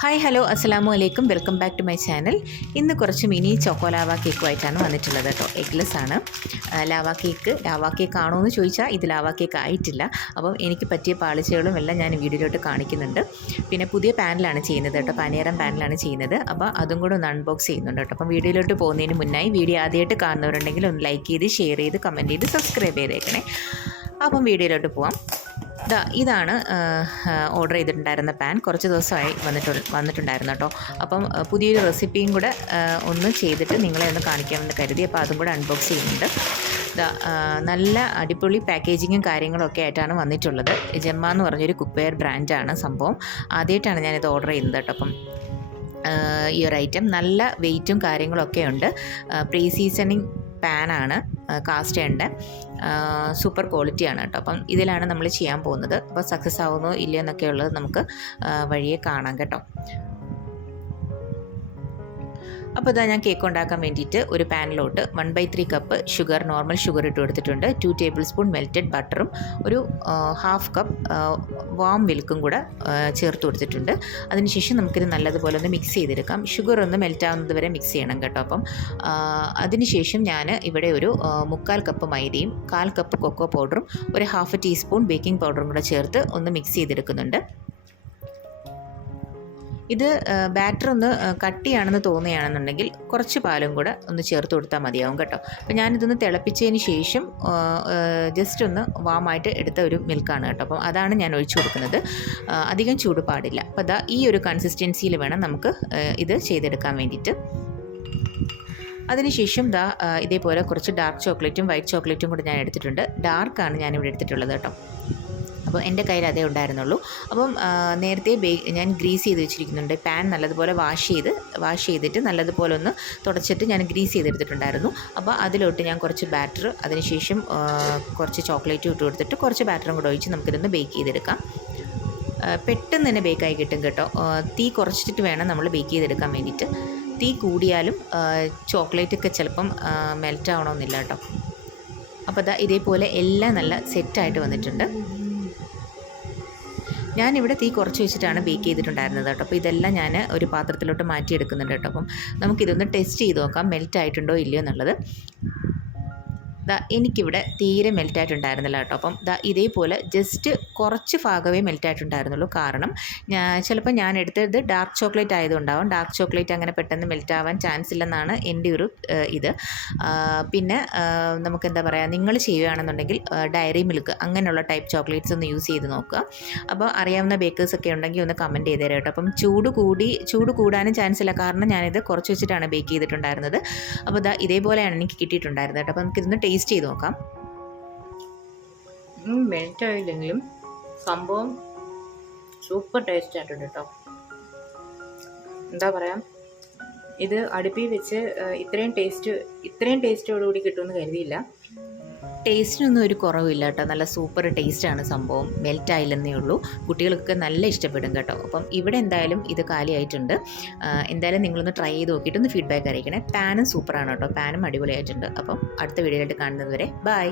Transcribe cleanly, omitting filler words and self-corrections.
Hi hello അസ്സലാമു അലൈക്കും welcome back to my channel. ഇന്ന് കുറച്ച് മിനി ചോക്കോ ലാവ കേക്കുമായിട്ടാണ് വന്നിട്ടുള്ളത് കേട്ടോ. എഗ്ലെസ് ആണ്. ലാവ കേക്ക് ആണോ എന്ന് ചോദിച്ചാൽ ഇത് ലാവ കേക്ക് ആയിട്ടില്ല. അപ്പം എനിക്ക് പറ്റിയ പാളിച്ചകളും എല്ലാം ഞാൻ വീഡിയോയിലോട്ട് കാണിക്കുന്നുണ്ട്. പിന്നെ പുതിയ പാനിലാണ് ചെയ്യുന്നത് കേട്ടോ, പനേരം പാനിലാണ് ചെയ്യുന്നത്. അപ്പോൾ അതും കൂടെ ഒന്ന് അൺബോക്സ് ചെയ്യുന്നുണ്ട് കേട്ടോ. അപ്പം വീഡിയോയിലോട്ട് പോകുന്നതിന് മുന്നായി വീഡിയോ ആദ്യമായിട്ട് കാണുന്നവരുണ്ടെങ്കിൽ ഒന്ന് ലൈക്ക് ചെയ്ത് ഷെയർ ചെയ്ത് കമൻറ്റ് ചെയ്ത് സബ്സ്ക്രൈബ് ചെയ്തേക്കണേ. അപ്പം വീഡിയോയിലോട്ട് പോവാം. ഇതാണ് ഓർഡർ ചെയ്തിട്ടുണ്ടായിരുന്ന പാൻ. കുറച്ച് ദിവസമായി വന്നിട്ടുണ്ടായിരുന്നു കേട്ടോ. അപ്പം പുതിയൊരു റെസിപ്പിയും കൂടെ ഒന്ന് ചെയ്തിട്ട് നിങ്ങളെ ഒന്ന് കാണിക്കാമെന്ന് കരുതി. അപ്പോൾ അതും കൂടെ അൺബോക്സ് ചെയ്യുന്നുണ്ട്. നല്ല അടിപൊളി പാക്കേജിങ്ങും കാര്യങ്ങളൊക്കെ ആയിട്ടാണ് വന്നിട്ടുള്ളത്. ജെമ്മ എന്ന് പറഞ്ഞൊരു കുക്ക്വെയർ ബ്രാൻഡാണ് സംഭവം. ആദ്യമായിട്ടാണ് ഞാനിത് ഓർഡർ ചെയ്യുന്നത് കേട്ടോ. അപ്പം ഈ ഒരു ഐറ്റം നല്ല വെയിറ്റും കാര്യങ്ങളൊക്കെ ഉണ്ട്. പ്രീ സീസണിങ് പാനാണ്, കാസ്റ്റ് ഉണ്ട്, സൂപ്പർ ക്വാളിറ്റിയാണ് കേട്ടോ. അപ്പം ഇതിലാണ് നമ്മൾ ചെയ്യാൻ പോകുന്നത്. അപ്പോൾ സക്സസ് ആവുന്നോ ഇല്ലയോ എന്നൊക്കെ ഉള്ളത് നമുക്ക് വഴിയെ കാണാം കേട്ടോ. അപ്പോൾ ഇതാ ഞാൻ കേക്ക് ഉണ്ടാക്കാൻ വേണ്ടിയിട്ട് ഒരു പാനിലോട്ട് 1/3 കപ്പ് ഷുഗർ, നോർമൽ ഷുഗർ ഇട്ട് കൊടുത്തിട്ടുണ്ട്. 2 ടേബിൾ സ്പൂൺ മെൽറ്റഡ് ബട്ടറും ഒരു ഹാഫ് കപ്പ് വാം മിൽക്കും കൂടെ ചേർത്ത് കൊടുത്തിട്ടുണ്ട്. അതിനുശേഷം നമുക്കിത് നല്ലതുപോലെ ഒന്ന് മിക്സ് ചെയ്തെടുക്കാം. ഷുഗർ ഒന്ന് മെൽറ്റ് ആവുന്നത് വരെ മിക്സ് ചെയ്യണം കേട്ടോ. അപ്പം അതിനുശേഷം ഞാൻ ഇവിടെ ഒരു 1/4 കപ്പ് മൈദയും 1/4 കപ്പ് കൊക്കോ പൗഡറും ഒരു ഹാഫ് ടീസ്പൂൺ ബേക്കിംഗ് പൗഡറും കൂടെ ചേർത്ത് ഒന്ന് മിക്സ് ചെയ്തെടുക്കുന്നുണ്ട്. ഇത് ബാറ്റർ ഒന്ന് കട്ടിയാണെന്ന് തോന്നുകയാണെന്നുണ്ടെങ്കിൽ കുറച്ച് പാലും കൂടെ ഒന്ന് ചേർത്ത് കൊടുത്താൽ മതിയാവും കേട്ടോ. അപ്പോൾ ഞാനിതൊന്ന് തിളപ്പിച്ചതിന് ശേഷം ജസ്റ്റ് ഒന്ന് വാമായിട്ട് എടുത്ത ഒരു മിൽക്കാണ് കേട്ടോ. അപ്പം അതാണ് ഞാൻ ഒഴിച്ചു കൊടുക്കുന്നത്. അധികം ചൂട് പാടില്ല. അപ്പോൾ അതാ ഈ ഒരു കൺസിസ്റ്റൻസിയിൽ വേണം നമുക്ക് ഇത് ചെയ്തെടുക്കാൻ വേണ്ടിയിട്ട്. അതിനുശേഷം ഇതേപോലെ കുറച്ച് ഡാർക്ക് ചോക്ലേറ്റും വൈറ്റ് ചോക്ലേറ്റും കൂടെ ഞാൻ എടുത്തിട്ടുണ്ട്. ഡാർക്കാണ് ഞാനിവിടെ എടുത്തിട്ടുള്ളത് കേട്ടോ. അപ്പോൾ എൻ്റെ കയ്യിൽ അതേ ഉണ്ടായിരുന്നുള്ളൂ. അപ്പം നേരത്തെ ഞാൻ ഗ്രീസ് ചെയ്ത് വെച്ചിരിക്കുന്നുണ്ട്. പാൻ നല്ലതുപോലെ വാഷ് ചെയ്തിട്ട് നല്ലതുപോലെ ഒന്ന് തുടച്ചിട്ട് ഞാൻ ഗ്രീസ് ചെയ്തെടുത്തിട്ടുണ്ടായിരുന്നു. അപ്പോൾ അതിലോട്ട് ഞാൻ കുറച്ച് ബാറ്റർ, അതിനുശേഷം കുറച്ച് ചോക്ലേറ്റും ഇട്ട് കൊടുത്തിട്ട് കുറച്ച് ബാറ്ററും കൂടെ ഒഴിച്ച് നമുക്കിതൊന്ന് ബേക്ക് ചെയ്തെടുക്കാം. പെട്ടെന്ന് തന്നെ ബേക്കായി കിട്ടും കേട്ടോ. തീ കുറച്ചിട്ട് വേണം നമ്മൾ ബേക്ക് ചെയ്തെടുക്കാൻ വേണ്ടിയിട്ട്. തീ കൂടിയാലും ചോക്ലേറ്റൊക്കെ ചിലപ്പം മെൽറ്റ് ആവണമെന്നില്ല കേട്ടോ. അപ്പോൾ ഇതേപോലെ എല്ലാം നല്ല സെറ്റായിട്ട് വന്നിട്ടുണ്ട്. ഞാനിവിടെ തീ കുറച്ച് വെച്ചിട്ടാണ് ബേക്ക് ചെയ്തിട്ടുണ്ടായിരുന്നത് കേട്ടോ. അപ്പോൾ ഇതെല്ലാം ഞാൻ ഒരു പാത്രത്തിലോട്ട് മാറ്റിയെടുക്കുന്നുണ്ട് കേട്ടോ. അപ്പം നമുക്കിതൊന്ന് ടെസ്റ്റ് ചെയ്ത് നോക്കാം മെൽറ്റ് ആയിട്ടുണ്ടോ ഇല്ലയോ എന്നുള്ളത്. എനിക്കിവിടെ തീരെ മെൽറ്റായിട്ടുണ്ടായിരുന്നില്ല കേട്ടോ. അപ്പം ഇതേപോലെ ജസ്റ്റ് കുറച്ച് ഭാഗമേ മെൽറ്റായിട്ടുണ്ടായിരുന്നുള്ളൂ. കാരണം ചിലപ്പോൾ ഞാൻ എടുത്തത് ഡാർക്ക് ചോക്ലേറ്റ് ആയതുകൊണ്ടാവും. ഡാർക്ക് ചോക്ലേറ്റ് അങ്ങനെ പെട്ടെന്ന് മെൽറ്റാവാൻ ചാൻസ് ഇല്ലെന്നാണ് എൻ്റെ ഒരു ഇത്. പിന്നെ നമുക്കെന്താ പറയുക, നിങ്ങൾ ചെയ്യുകയാണെന്നുണ്ടെങ്കിൽ ഡയറി മിൽക്ക് അങ്ങനെയുള്ള ടൈപ്പ് ചോക്ലേറ്റ്സ് ഒന്ന് യൂസ് ചെയ്ത് നോക്കുക. അപ്പോൾ അറിയാവുന്ന ബേക്കേഴ്സൊക്കെ ഉണ്ടെങ്കിൽ ഒന്ന് കമൻറ്റ് ചെയ്ത് തരാം കേട്ടോ. അപ്പം ചൂട് കൂടാനും ചാൻസ് ഇല്ല. കാരണം ഞാനിത് കുറച്ച് വെച്ചിട്ടാണ് ബേക്ക് ചെയ്തിട്ടുണ്ടായിരുന്നത്. അപ്പോൾ ഇതേപോലെയാണ് എനിക്ക് കിട്ടിയിട്ടുണ്ടായിരുന്നത് കേട്ടോ. അപ്പോൾ നമുക്കിതൊന്ന് ടേസ്റ്റ് ചെയ്ത് നോക്കാം. മെൽറ്റ് ആയില്ലെങ്കിലും സംഭവം സൂപ്പർ ടേസ്റ്റ് ആയിട്ടുണ്ട് കേട്ടോ. എന്താ പറയുക, ഇത് അടുപ്പിൽ വെച്ച് ഇത്രയും ടേസ്റ്റോടുകൂടി കിട്ടുമെന്ന് കരുതിയില്ല. ടേസ്റ്റിനൊന്നും ഒരു കുറവില്ല കേട്ടോ. നല്ല സൂപ്പർ ടേസ്റ്റാണ് സംഭവം. മെൽറ്റ് ആയില്ലെന്നേ ഉള്ളൂ. കുട്ടികൾക്കൊക്കെ നല്ല ഇഷ്ടപ്പെടും കേട്ടോ. അപ്പം ഇവിടെ എന്തായാലും ഇത് കാലിയായിട്ടുണ്ട്. എന്തായാലും നിങ്ങളൊന്ന് ട്രൈ ചെയ്ത് നോക്കിയിട്ടൊന്ന് ഫീഡ്ബാക്ക് അറിയിക്കണേ. പാനും സൂപ്പറാണ് കേട്ടോ. പാനും അടിപൊളിയായിട്ടുണ്ട്. അപ്പം അടുത്ത വീഡിയോയിലായിട്ട് കാണുന്നത് വരെ ബൈ.